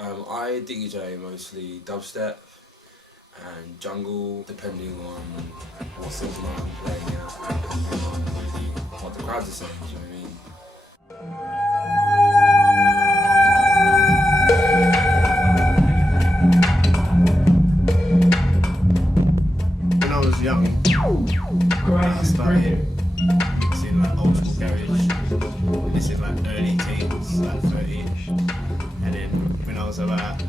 I DJ mostly dubstep and jungle, depending on what sort of I'm playing and depending on really what the crowds are saying, do you know what I mean? When I was young, I started mixing like old school garage. This is like early teens, like 30ish. And then when I was about,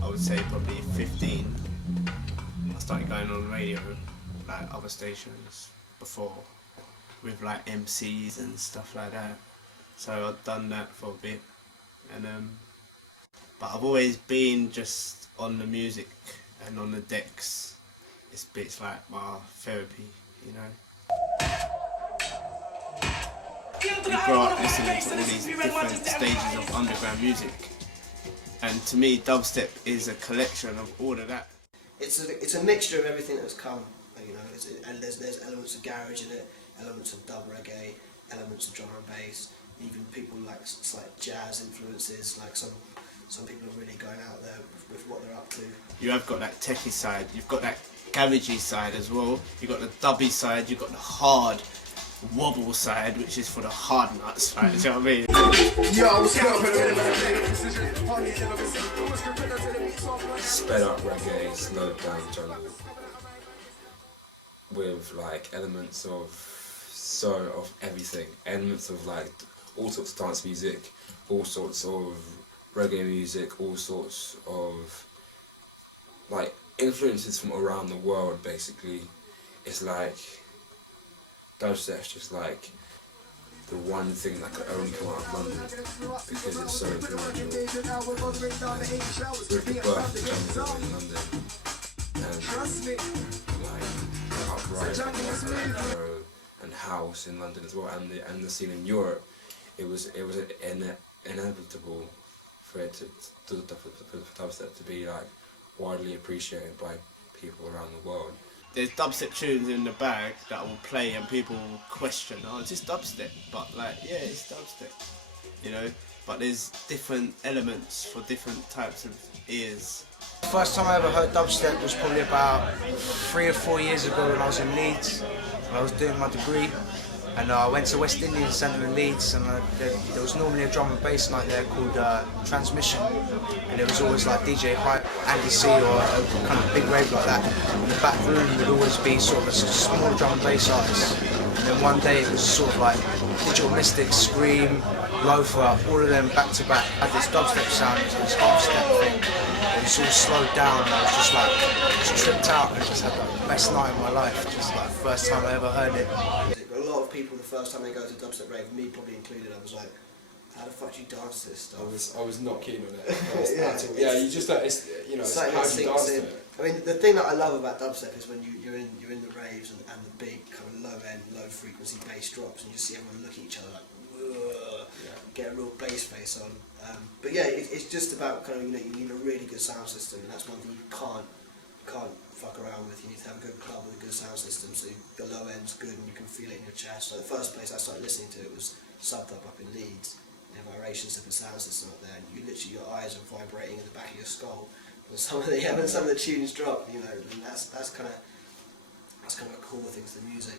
I would say probably 15, I started going on the radio, like other stations before, with like MCs and stuff like that. So I'd done that for a bit, and but I've always been just on the music and on the decks. It's like my therapy, you know. You grow up listening to all these different stages of underground music, and to me dubstep is a collection of all of that. It's a mixture of everything that's come, you know, and there's elements of garage in it, elements of dub reggae, elements of drum and bass, even people like jazz influences, like some people are really going out there with what they're up to. You have got that techie side, you've got that garagey side as well, you've got the dubby side, you've got the hard wobble side, which is for the hard nuts, right? Do you know what I mean? Sped up reggae, slowed down jungle, with like elements of everything, elements of like all sorts of dance music, all sorts of reggae music, all sorts of like influences from around the world. Basically, it's like dubstep's just like the one thing that could only come out of London because it's so influential. With the birth of jungle in London and like upright and house in London as well, and the scene in Europe, it was inevitable for it for dubstep to be like widely appreciated by people around the world. There's dubstep tunes in the bag that will play and people will question, oh, is this dubstep? But like, yeah, it's dubstep, you know? But there's different elements for different types of ears. The first time I ever heard dubstep was probably about 3 or 4 years ago when I was in Leeds. I was doing my degree, and I went to West Indian Centre in Leeds, and there was normally a drum and bass night there called Transmission, and it was always like DJ Hype, Andy C, or a kind of big rave like that. In the back room would always be sort of a small drum and bass artist, and then one day it was sort of like Digital Mystic, Scream, Loafer, all of them back to back. Had this dubstep sound, it was half step thing. It was all slowed down, and I was just like, just tripped out and just had like the best night of my life, just like first time I ever heard it. A lot of people, the first time they go to dubstep rave, me probably included, I was like, how the fuck do you dance to this stuff? I was not keen on it. Yeah, you just don't, it's, you know, it's how you dance to it. I mean, the thing that I love about dubstep is when you're in the raves and the big kind of low end, low frequency bass drops, and you see everyone look at each other like, get a real bass face on. But yeah, it's just about kind of, you know, you need a really good sound system, and that's one thing you can't fuck around with. You need to have a good club with a good sound system, so the low end's good and you can feel it in your chest. So the first place I started listening to it was Subdub up in Leeds. They have Vibration Super sound system up there, and you literally, your eyes are vibrating in the back of your skull when some of the tunes drop, you know, and that's kind of a cool thing to the music.